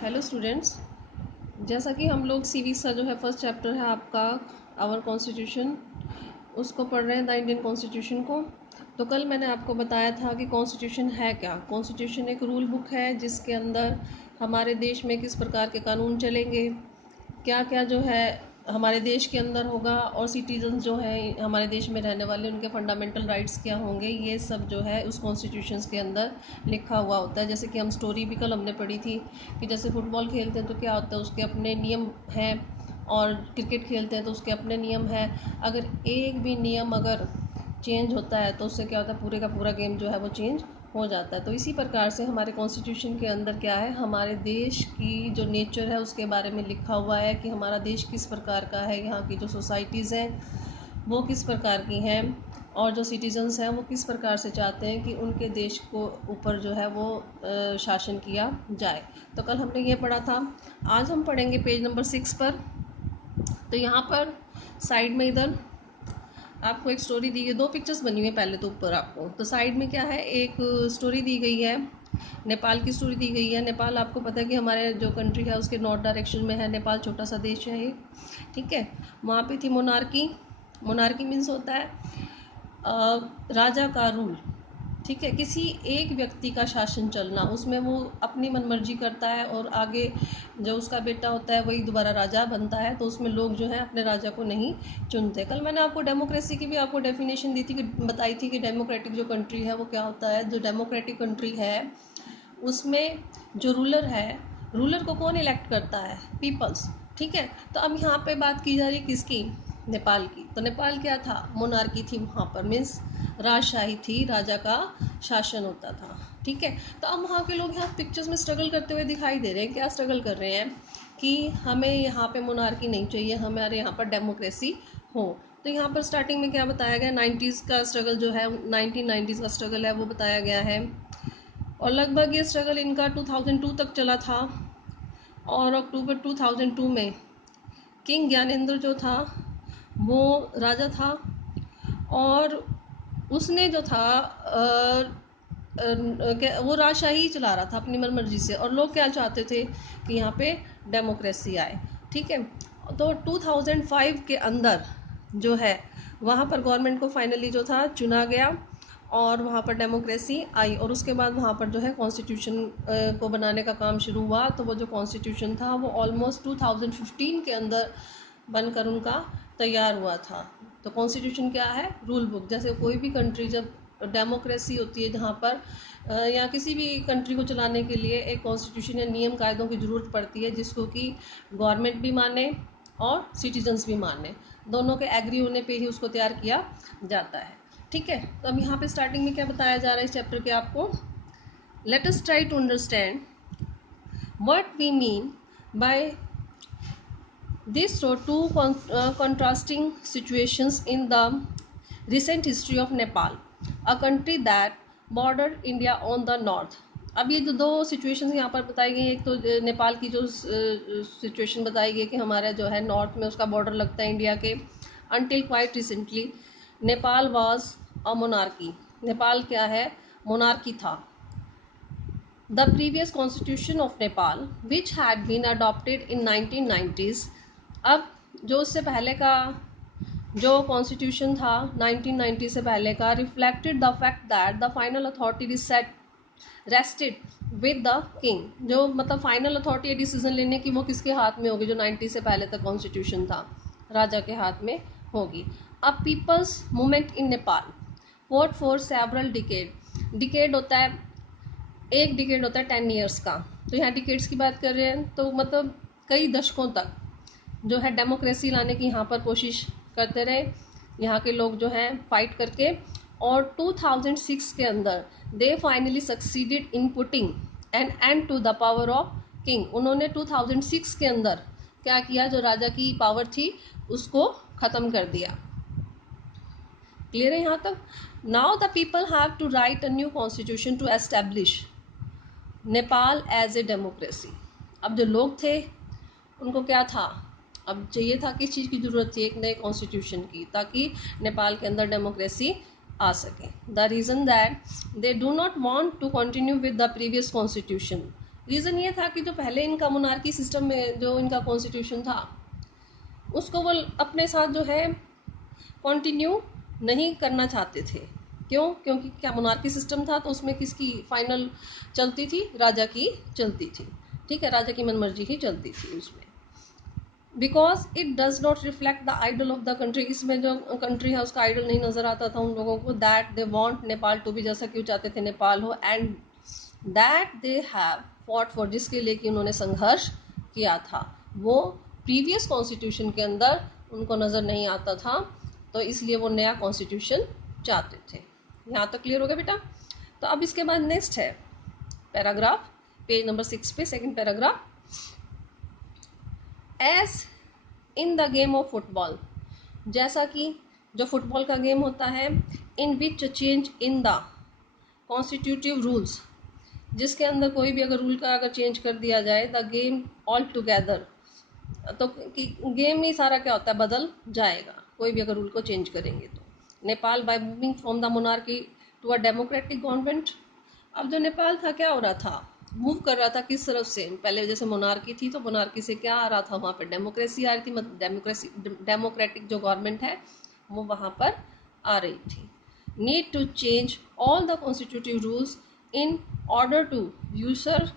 Hello students, जैसा कि हम लोग सीरीज का जो है फर्स्ट चैप्टर है आपका आवर कॉन्स्टिट्यूशन, उसको पढ़ रहे हैं द इंडियन कॉन्स्टिट्यूशन को। तो कल मैंने आपको बताया था कि कॉन्स्टिट्यूशन है क्या। कॉन्स्टिट्यूशन एक रूल बुक है जिसके अंदर हमारे देश में किस प्रकार के कानून चलेंगे, क्या क्या जो है हमारे देश के अंदर होगा, और सिटीजन जो है हमारे देश में रहने वाले उनके फंडामेंटल राइट्स क्या होंगे, ये सब जो है उस कॉन्स्टिट्यूशंस के अंदर लिखा हुआ होता है। जैसे कि हम स्टोरी भी कल हमने पढ़ी थी कि जैसे फुटबॉल खेलते हैं तो क्या होता है, उसके अपने नियम हैं, और क्रिकेट खेलते हैं तो उसके अपने नियम हैं। अगर एक भी नियम अगर चेंज होता है तो उससे क्या होता है, पूरे का पूरा गेम जो है वो चेंज हो जाता है। तो इसी प्रकार से हमारे कॉन्स्टिट्यूशन के अंदर क्या है, हमारे देश की जो नेचर है उसके बारे में लिखा हुआ है कि हमारा देश किस प्रकार का है, यहाँ की जो सोसाइटीज़ हैं वो किस प्रकार की हैं, और जो सिटीजन्स हैं वो किस प्रकार से चाहते हैं कि उनके देश को ऊपर जो है वो शासन किया जाए। तो कल हमने ये पढ़ा था। आज हम पढ़ेंगे पेज नंबर 6 पर। तो यहाँ पर साइड में इधर आपको एक स्टोरी दी गई, दो पिक्चर्स बनी हुई है पहले तो ऊपर आपको। तो साइड में क्या है, एक स्टोरी दी गई है, नेपाल की स्टोरी दी गई है। नेपाल आपको पता है कि हमारे जो कंट्री है उसके नॉर्थ डायरेक्शन में है। नेपाल छोटा सा देश है एक, ठीक है। वहाँ पे थी मोनार्की। मोनार्की मीन्स होता है राजा का रूल, ठीक है, किसी एक व्यक्ति का शासन चलना, उसमें वो अपनी मनमर्जी करता है और आगे जो उसका बेटा होता है वही दोबारा राजा बनता है। तो उसमें लोग जो है अपने राजा को नहीं चुनते। कल मैंने आपको डेमोक्रेसी की भी आपको डेफिनेशन दी थी कि बताई थी कि डेमोक्रेटिक जो कंट्री है वो क्या होता है। जो डेमोक्रेटिक कंट्री है उसमें जो रूलर है, रूलर को कौन इलेक्ट करता है, पीपल्स, ठीक है। तो अब यहाँ पे बात की जा रही है किसकी, नेपाल की। तो नेपाल क्या था, मोनार्की थी वहाँ पर, मीन्स राजशाही थी, राजा का शासन होता था, ठीक है। तो अब वहाँ के लोग यहाँ पिक्चर्स में स्ट्रगल करते हुए दिखाई दे रहे हैं। क्या स्ट्रगल कर रहे हैं कि हमें यहाँ पे मोनार्की नहीं चाहिए, हमारे यहाँ पर डेमोक्रेसी हो। तो यहाँ पर स्टार्टिंग में क्या बताया गया, 90s का स्ट्रगल जो है, 1990s का स्ट्रगल है वो बताया गया है। और लगभग ये स्ट्रगल इनका 2002 तक चला था। और अक्टूबर 2002 में किंग ज्ञानेंद्र जो था वो राजा था, और उसने जो था वो राजशाही चला रहा था अपनी मनमर्जी से, और लोग क्या चाहते थे कि यहाँ पे डेमोक्रेसी आए, ठीक है। तो 2005 के अंदर जो है वहाँ पर गवर्नमेंट को फाइनली जो था चुना गया, और वहाँ पर डेमोक्रेसी आई, और उसके बाद वहाँ पर जो है कॉन्स्टिट्यूशन को बनाने का काम शुरू हुआ। तो वो जो कॉन्स्टिट्यूशन था वो ऑलमोस्ट 2015 के अंदर बनकर उनका तैयार हुआ था। तो कॉन्स्टिट्यूशन क्या है, रूल बुक। जैसे कोई भी कंट्री जब डेमोक्रेसी होती है जहाँ पर या किसी भी कंट्री को चलाने के लिए एक कॉन्स्टिट्यूशन या नियम कायदों की ज़रूरत पड़ती है, जिसको कि गवर्नमेंट भी माने और सिटीजन्स भी माने, दोनों के एग्री होने पे ही उसको तैयार किया जाता है, ठीक है। तो अब यहाँ पे स्टार्टिंग में क्या बताया जा रहा है इस चैप्टर के आपको, let us try to understand what we mean by this show two contrasting situations in the recent history of Nepal, a country that bordered India on the north. अब ये जो दो सिचुएशंस यहाँ पर बताई गई, एक तो नेपाल की जो सिचुएशन बताई गई कि हमारा जो है नॉर्थ में उसका बॉर्डर लगता है इंडिया के। Until quite recently Nepal was a monarchy, Nepal क्या है, मोनार्की था। The previous constitution of Nepal, which had been adopted in 1990s, अब जो उससे पहले का जो कॉन्स्टिट्यूशन था 1990 से पहले का, reflected the fact that the final authority rested with the king, जो मतलब फाइनल अथॉरिटी डिसीजन लेने की वो किसके हाथ में होगी, जो 90 से पहले तक कॉन्स्टिट्यूशन था राजा के हाथ में होगी। अब people's movement in Nepal for for several decade, decade होता है, एक डिकेड होता है 10 ईयर्स का। तो यहाँ डिकेड्स की बात कर रहे हैं तो मतलब कई दशकों तक जो है डेमोक्रेसी लाने की यहाँ पर कोशिश करते रहे यहाँ के लोग जो हैं फाइट करके। और 2006 के अंदर they finally succeeded in putting an end to the power of king, उन्होंने 2006 के अंदर क्या किया, जो राजा की पावर थी उसको ख़त्म कर दिया। क्लियर है यहाँ तक। Now the people have to write a new constitution to establish Nepal as a democracy. अब जो लोग थे उनको क्या था, अब चाहिए था, किस चीज़ की ज़रूरत थी, एक नए कॉन्स्टिट्यूशन की, ताकि नेपाल के अंदर डेमोक्रेसी आ सके। The reason that they do not want to continue with the previous constitution, reason ये था कि जो पहले इनका मोनार्की सिस्टम में जो इनका कॉन्स्टिट्यूशन था उसको वो अपने साथ जो है कंटिन्यू नहीं करना चाहते थे। क्यों? क्योंकि क्या मोनार्की सिस्टम था तो उसमें किसकी फाइनल चलती थी? राजा की चलती थी। ठीक है, राजा की मनमर्जी ही चलती थी उसमें। Because it does not reflect the ideal of the country, इसमें जो कंट्री है उसका आइडल नहीं नजर आता था उन लोगों को। That they want Nepal to be, जैसा कि वो चाहते थे नेपाल हो, and that they have fought for, जिसके लिए कि उन्होंने संघर्ष किया था, वो प्रीवियस कॉन्स्टिट्यूशन के अंदर उनको नज़र नहीं आता था, तो इसलिए वो नया कॉन्स्टिट्यूशन चाहते थे। यहाँ तक क्लियर हो गया बेटा? तो अब इसके बाद नेक्स्ट है पैराग्राफ, पेज नंबर 6 पे second paragraph. As in the game of football, जैसा कि जो फुटबॉल का गेम होता है, in which change in the constitutive rules, जिसके अंदर कोई भी अगर रूल का अगर चेंज कर दिया जाए, द गेम ऑल टुगेदर, तो गेम ही सारा क्या होता है, बदल जाएगा कोई भी अगर रूल को चेंज करेंगे तो। Nepal by moving from the monarchy to a democratic government, अब जो नेपाल था क्या हो रहा था, मूव कर रहा था किस तरफ से? पहले जैसे मोनार्की थी तो मोनार्की से क्या आ रहा था, वहाँ पे डेमोक्रेसी आ रही थी, मतलब डेमोक्रेटिक जो गवर्नमेंट है वो वहाँ पर आ रही थी। Need to change all the constitutive rules in order to usher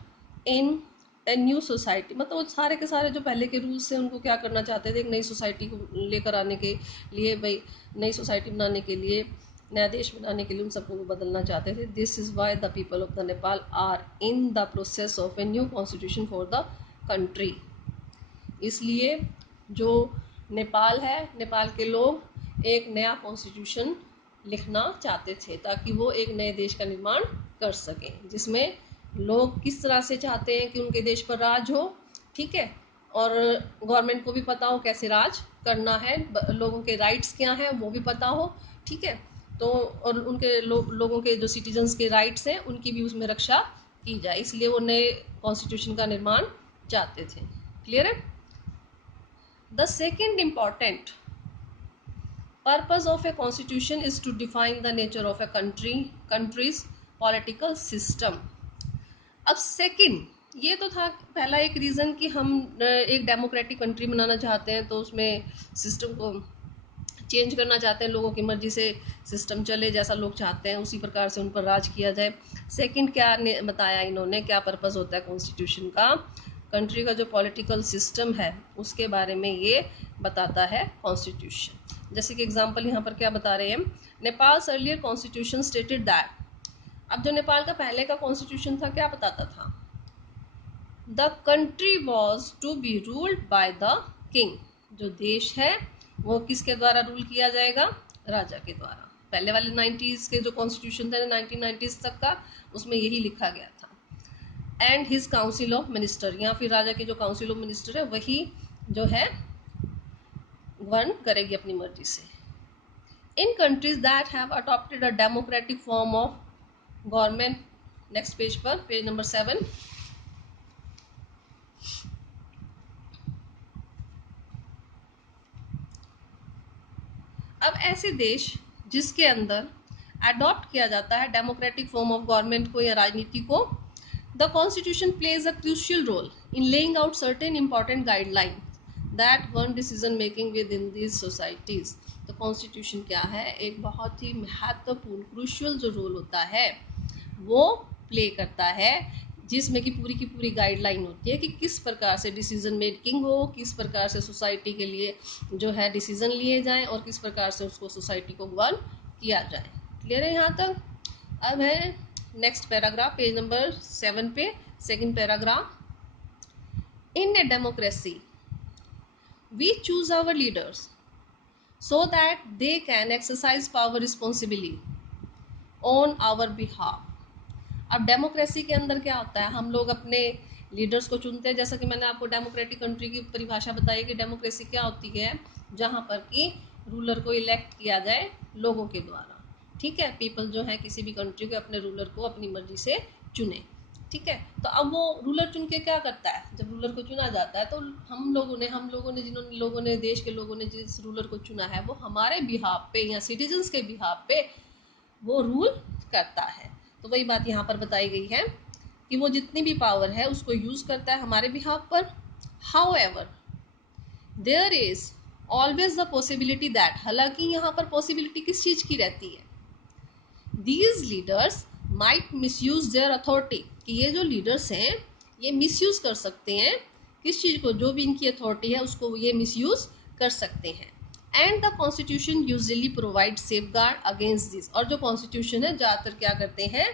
in a new society, मतलब वो सारे के सारे जो पहले के रूल्स थे उनको क्या करना चाहते थे, एक नई सोसाइटी को लेकर आने के लिए, भाई नई सोसाइटी बनाने के लिए, नया देश बनाने के लिए उन सबको वो बदलना चाहते थे। This is why the people of the Nepal are in the process of a new constitution for the country. इसलिए जो नेपाल है, नेपाल के लोग एक नया कॉन्स्टिट्यूशन लिखना चाहते थे ताकि वो एक नए देश का निर्माण कर सकें, जिसमें लोग किस तरह से चाहते हैं कि उनके देश पर राज हो, ठीक है, और गवर्नमेंट को भी पता हो कैसे राज करना है, लोगों के राइट्स क्या हैं वो भी पता हो, ठीक है, तो और उनके लोगों के जो सिटीजन्स के राइट्स हैं उनकी भी उसमें रक्षा की जाए, इसलिए वो नए कॉन्स्टिट्यूशन का निर्माण चाहते थे। क्लियर है? The second important purpose of a constitution is to define the nature of a country's political system. अब सेकंड, ये तो था पहला एक रीज़न कि हम एक डेमोक्रेटिक कंट्री बनाना चाहते हैं तो उसमें सिस्टम को चेंज करना चाहते हैं, लोगों की मर्जी से सिस्टम चले, जैसा लोग चाहते हैं उसी प्रकार से उन पर राज किया जाए। सेकंड क्या बताया इन्होंने, क्या पर्पस होता है कॉन्स्टिट्यूशन का, कंट्री का जो पॉलिटिकल सिस्टम है उसके बारे में ये बताता है कॉन्स्टिट्यूशन। जैसे कि एग्जांपल यहाँ पर क्या बता रहे हैं, Nepals earlier constitution stated that, अब जो नेपाल का पहले का कॉन्स्टिट्यूशन था क्या बताता था, the country was to be ruled by the king, जो देश है वो किसके द्वारा रूल किया जाएगा, राजा के द्वारा। पहले वाले 90s के जो कॉन्स्टिट्यूशन थे 1990s तक का, उसमें यही लिखा गया था। And his council of minister, या फिर राजा की जो काउंसिल ऑफ मिनिस्टर है वही जो है गवर्न करेगी अपनी मर्जी से। In countries that have adopted a democratic form of government, next page पर, पेज नंबर 7, अब ऐसे देश जिसके अंदर अडॉप्ट किया जाता है डेमोक्रेटिक फॉर्म ऑफ गवर्नमेंट को या राजनीति को, the constitution plays a crucial role in laying out certain important guideline that govern decision making within these societies. तो कॉन्स्टिट्यूशन क्या है, एक बहुत ही महत्वपूर्ण क्रूशियल जो रोल होता है वो प्ले करता है, जिसमें कि पूरी की पूरी गाइडलाइन होती है कि किस प्रकार से डिसीजन मेकिंग हो, किस प्रकार से सोसाइटी के लिए जो है डिसीजन लिए जाएं और किस प्रकार से उसको सोसाइटी को गवर्न किया जाए। क्लियर है यहाँ तक? अब है नेक्स्ट पैराग्राफ, पेज नंबर 7 पे second paragraph. In a democracy we choose our leaders so that they can exercise power responsibly on our behalf। अब डेमोक्रेसी के अंदर क्या होता है, हम लोग अपने लीडर्स को चुनते हैं, जैसा कि मैंने आपको डेमोक्रेटिक कंट्री की परिभाषा बताई कि डेमोक्रेसी क्या होती है, जहाँ पर कि रूलर को इलेक्ट किया जाए लोगों के द्वारा, ठीक है, पीपल जो है किसी भी कंट्री के अपने रूलर को अपनी मर्जी से चुने, ठीक है। तो अब वो रूलर चुन के क्या करता है, जब रूलर को चुना जाता है तो हम लोगों ने जिन लोगों ने, देश के लोगों ने जिस रूलर को चुना है वो हमारे बिहाफ पे या सिटीजन्स के बिहाफ पे वो रूल करता है। तो वही बात यहाँ पर बताई गई है कि वो जितनी भी पावर है उसको यूज़ करता है हमारे बिहाफ पर। However there is always the possibility that, हालांकि यहाँ पर पॉसिबिलिटी किस चीज़ की रहती है, these leaders might misuse their authority, कि ये जो लीडर्स हैं ये मिसयूज कर सकते हैं किस चीज़ को, जो भी इनकी अथॉरिटी है उसको ये मिसयूज कर सकते हैं। And the constitution usually provide safe guard against this, और जो कॉन्स्टिट्यूशन है ज़्यादातर क्या करते हैं,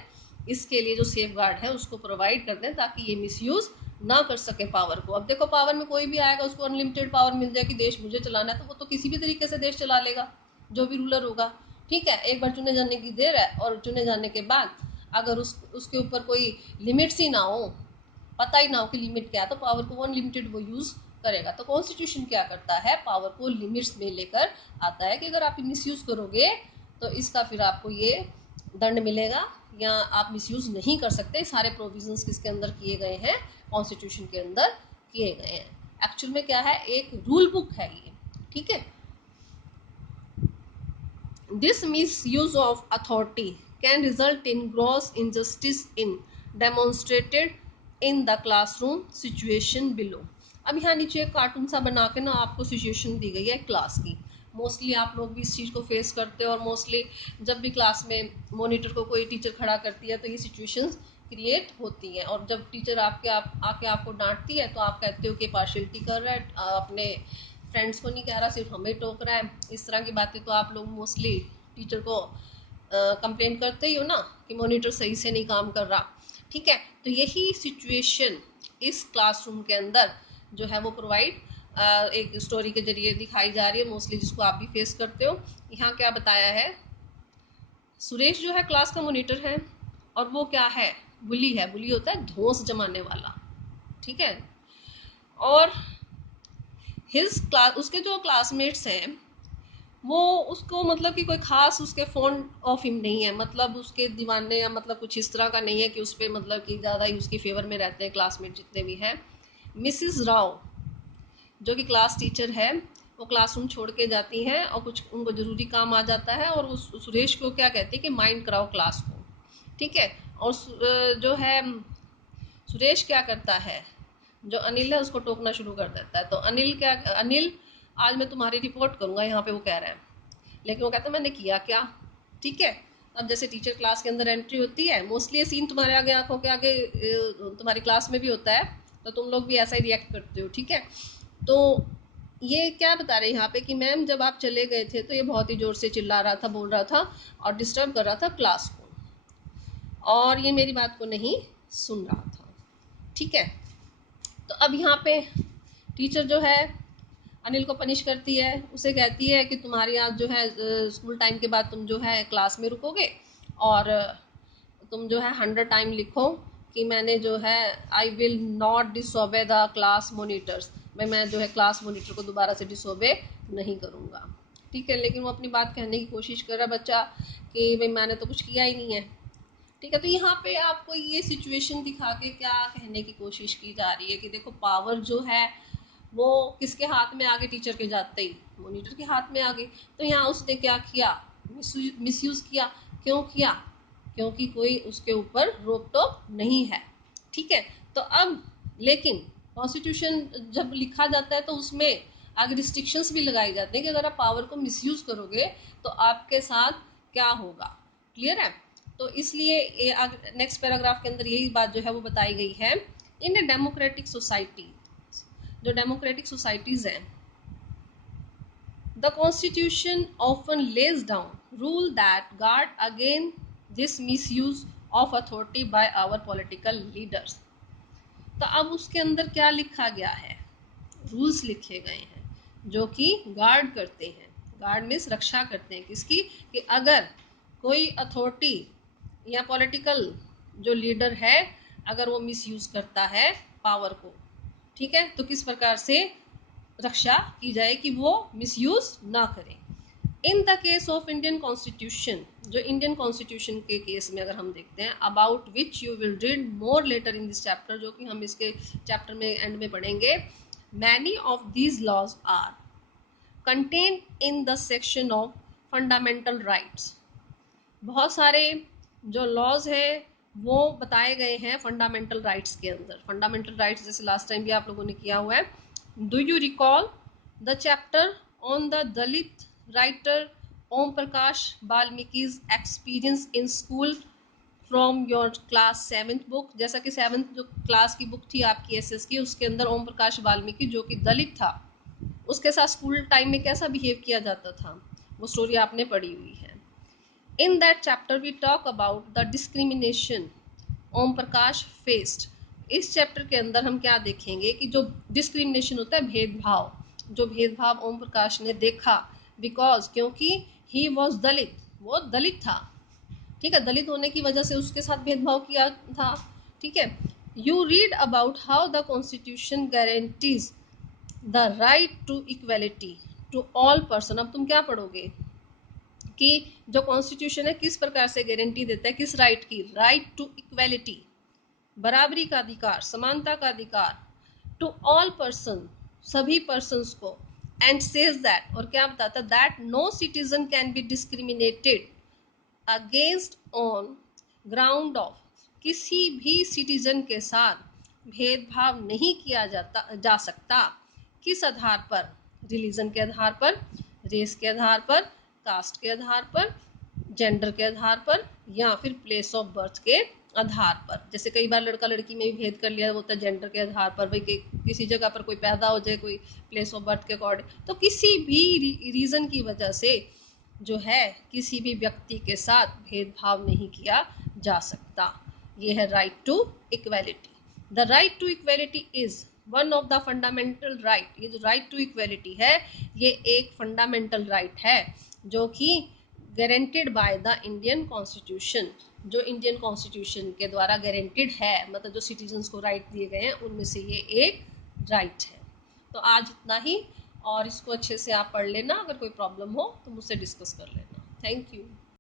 इसके लिए जो सेफ गार्ड है उसको प्रोवाइड करते हैं ताकि ये मिसयूज ना कर सके पावर को। अब देखो पावर में कोई भी आएगा उसको अनलिमिटेड पावर मिल जाए कि देश मुझे चलाना है, तो वो तो किसी भी तरीके से देश चला लेगा जो भी रूलर होगा। ठीक है, एक बार चुने जाने की देर है, और चुने जाने के बाद अगर उसके ऊपर कोई लिमिट्स ही ना हो, पता ही ना हो कि लिमिट क्या है, तो पावर को अनलिमिटेड वो यूज़ करेगा। तो कॉन्स्टिट्यूशन क्या करता है, पावर को लिमिट्स में लेकर आता है कि अगर आप मिसयूज़ करोगे तो इसका फिर आपको ये दंड मिलेगा, या आप मिसयूज़ नहीं कर सकते। सारे प्रोविजंस किसके अंदर किए गए हैं, कॉन्स्टिट्यूशन के अंदर किए गए हैं। एक्चुअल में क्या है, एक रूल बुक है ये। ठीक है, this misuse of authority can result in gross injustice in demonstrated in the classroom situation below। अब यहाँ नीचे एक कार्टून सा बना के ना आपको सिचुएशन दी गई है क्लास की। मोस्टली आप लोग भी इस चीज़ को फेस करते हो, और मोस्टली जब भी क्लास में मॉनिटर को कोई टीचर खड़ा करती है तो ये सिचुएशंस क्रिएट होती हैं। और जब टीचर आके आपको डांटती है तो आप कहते हो कि पार्शियलिटी कर रहा है, अपने फ्रेंड्स को नहीं कह रहा, सिर्फ हमें टोक रहा है। इस तरह की बातें तो आप लोग मोस्टली टीचर को कंप्लेन करते ही हो ना कि मॉनिटर सही से नहीं काम कर रहा। ठीक है, तो यही सिचुएशन इस क्लासरूम के अंदर जो है वो प्रोवाइड एक स्टोरी के जरिए दिखाई जा रही है मोस्टली, जिसको आप भी फेस करते हो। यहाँ क्या बताया है, सुरेश जो है क्लास का मॉनिटर है, और वो क्या है, बुली है। बुली होता है धौंस जमाने वाला। ठीक है, और हिज क्लास, उसके जो क्लासमेट्स हैं वो उसको मतलब कि कोई खास उसके फोन ऑफ हिम नहीं है, मतलब उसके दीवाने, या मतलब कुछ इस तरह का नहीं है कि उस पर मतलब कि ज़्यादा ही उसकी फेवर में रहते हैं क्लासमेट जितने भी हैं। मिसिस राव जो कि क्लास टीचर है, वो क्लासरूम छोड़ के जाती हैं और कुछ उनको ज़रूरी काम आ जाता है, और उस सुरेश को क्या कहते हैं कि माइंड कराओ क्लास को। ठीक है, और जो है सुरेश क्या करता है, जो अनिल है उसको टोकना शुरू कर देता है। तो अनिल आज मैं तुम्हारी रिपोर्ट करूँगा, यहाँ पे वो कह रहा है। लेकिन वो कहता है मैंने किया क्या। ठीक है, अब जैसे टीचर क्लास के अंदर एंट्री होती है, मोस्टली ये सीन तुम्हारे आगे आंखों के आगे तुम्हारी क्लास में भी होता है, तो तुम लोग भी ऐसा ही रिएक्ट करते हो। ठीक है, तो ये क्या बता रहे हैं यहाँ पे कि मैम जब आप चले गए थे तो ये बहुत ही ज़ोर से चिल्ला रहा था, बोल रहा था और डिस्टर्ब कर रहा था क्लास को, और ये मेरी बात को नहीं सुन रहा था। ठीक है, तो अब यहाँ पे टीचर जो है अनिल को पनिश करती है, उसे कहती है कि तुम्हारी आज जो है स्कूल टाइम के बाद तुम जो है क्लास में रुकोगे, और तुम जो है 100 टाइम लिखो कि मैंने जो है I will not disobey the class monitors, मैं जो है क्लास मोनिटर को दोबारा से डिसोबे नहीं करूँगा। ठीक है, लेकिन वो अपनी बात कहने की कोशिश कर रहा बच्चा कि भाई मैंने तो कुछ किया ही नहीं है। ठीक है, तो यहाँ पे आपको ये सिचुएशन दिखा के क्या कहने की कोशिश की जा रही है कि देखो पावर जो है वो किसके हाथ में आगे, टीचर के जाते ही मॉनिटर के हाथ में आगे। तो यहाँ उसने क्या किया, मिसयूज किया। क्यों किया, क्योंकि कोई उसके ऊपर रोक टोक नहीं है। ठीक है, तो अब लेकिन कॉन्स्टिट्यूशन जब लिखा जाता है तो उसमें आगे रिस्ट्रिक्शंस भी लगाई जाती हैं कि अगर आप पावर को मिसयूज करोगे तो आपके साथ क्या होगा। क्लियर है, तो इसलिए नेक्स्ट पैराग्राफ के अंदर यही बात जो है वो बताई गई है। इन ए डेमोक्रेटिक सोसाइटी, जो डेमोक्रेटिक सोसाइटीज़ हैं, the constitution often lays down rule that guard again this misuse of authority by our political leaders. तो अब उसके अंदर क्या लिखा गया है, रूल्स लिखे गए हैं जो कि गार्ड करते हैं, गार्ड मीन्स रक्षा करते हैं किसकी, कि अगर कोई अथॉरिटी या पॉलिटिकल जो लीडर है अगर वो मिसयूज करता है पावर को, ठीक है, तो किस प्रकार से रक्षा की जाए कि वो मिसयूज ना करें। In the case of Indian constitution, जो इंडियन कॉन्स्टिट्यूशन के केस में अगर हम देखते हैं, about which you will read more later in this chapter, जो कि हम इसके चैप्टर में एंड में पढ़ेंगे, many of these laws are contain in the section of fundamental rights. बहुत सारे जो लॉज है वो बताए गए हैं फंडामेंटल राइट्स के अंदर। फंडामेंटल राइट्स जैसे लास्ट टाइम भी आप लोगों ने किया हुआ है। Do you recall the chapter on the Dalit writer Om Prakash Valmiki's experience in school from your class 7th book? जैसा कि 7th जो क्लास की बुक थी आपकी एसएस की, उसके अंदर ओम प्रकाश वाल्मीकि जो कि दलित था, उसके साथ स्कूल टाइम में कैसा बिहेव किया जाता था, वो स्टोरी आपने पढ़ी हुई है। In that chapter we talk about the discrimination Om Prakash faced. इस चैप्टर के अंदर हम क्या देखेंगे कि जो डिस्क्रिमिनेशन होता है, भेदभाव, जो भेदभाव ओम प्रकाश ने देखा, बिकॉज क्योंकि ही वॉज दलित, वो दलित था, ठीक है, दलित होने की वजह से उसके साथ भेदभाव किया था, ठीक है। You read about how the constitution guarantees the right to equality to all person. अब तुम क्या पढ़ोगे कि जो कॉन्स्टिट्यूशन है किस प्रकार से गारंटी देता है, किस राइट की, राइट टू इक्वेलिटी, बराबरी का अधिकार, समानता का अधिकार, टू ऑल पर्सन, सभी पर्सन्स को, एंड सेज दैट, और क्या बताता है, that no citizen can be discriminated against on ground of, किसी भी सिटीजन के साथ भेदभाव नहीं किया जा सकता, किस आधार पर, रिलीजन के आधार पर, रेस के आधार पर, कास्ट के आधार पर, जेंडर के आधार पर, या फिर प्लेस ऑफ बर्थ के आधार पर। जैसे कई बार लड़का लड़की में भी भेद कर लिया होता है जेंडर के आधार पर, भाई किसी जगह पर कोई पैदा हो जाए, कोई प्लेस ऑफ बर्थ के अकॉर्डिंग, तो किसी भी रीज़न की वजह से जो है किसी भी व्यक्ति के साथ भेदभाव नहीं किया जा सकता। ये है right to equality. The right to equality is one of the fundamental right. ये जो राइट टू इक्वेलिटी है, ये एक फंडामेंटल राइट है जो कि guaranteed by the Indian constitution, जो इंडियन कॉन्स्टिट्यूशन के द्वारा गारंटेड है, मतलब जो सिटीजन्स को राइट दिए गए हैं उनमें से ये एक राइट है। तो आज इतना ही, और इसको अच्छे से आप पढ़ लेना, अगर कोई प्रॉब्लम हो तो मुझसे डिस्कस कर लेना। Thank you.